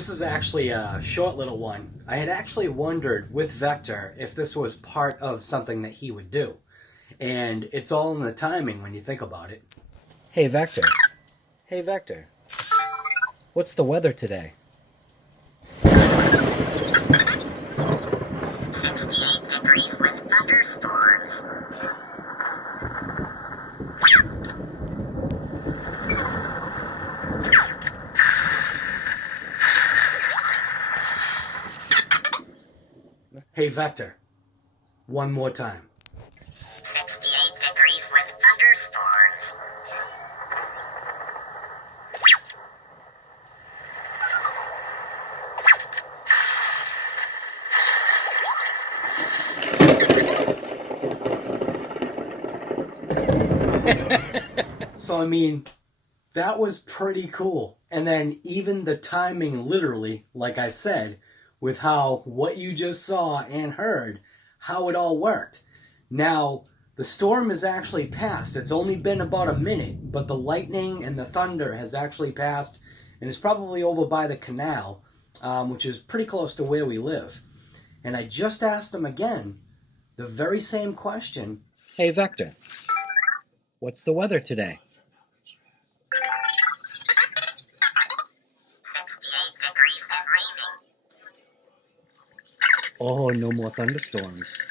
this is actually a short little one. I had actually wondered with Vector if this was part of something that he would do. And it's all in the timing when you think about it. Hey Vector. Hey Vector. What's the weather today? 68 degrees with thunderstorms. Hey Vector. One more time. 68 degrees with thunderstorms. So, I mean, that was pretty cool. And then even the timing, literally, like I said, with how what you just saw and heard, how it all worked. Now, the storm has actually passed. It's only been about a minute, but the lightning and the thunder has actually passed, and it's probably over by the canal, which is pretty close to where we live. And I just asked him again, the very same question. Hey, Vector, what's the weather today? 68 degrees and raining. Oh, no more thunderstorms.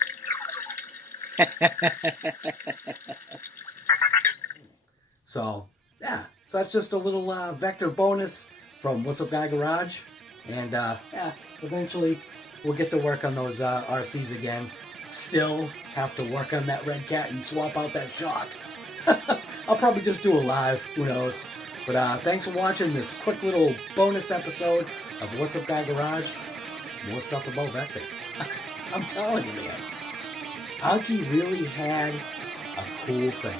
So, yeah. So that's just a little Vector bonus from What's Up Guy Garage. And, yeah, eventually we'll get to work on those RCs again. Still have to work on that red cat and swap out that shock. I'll probably just do a live. Who knows? But thanks for watching this quick little bonus episode of What's Up Guy Garage. More stuff about Vector. I'm telling you, man. Anki really had a cool thing.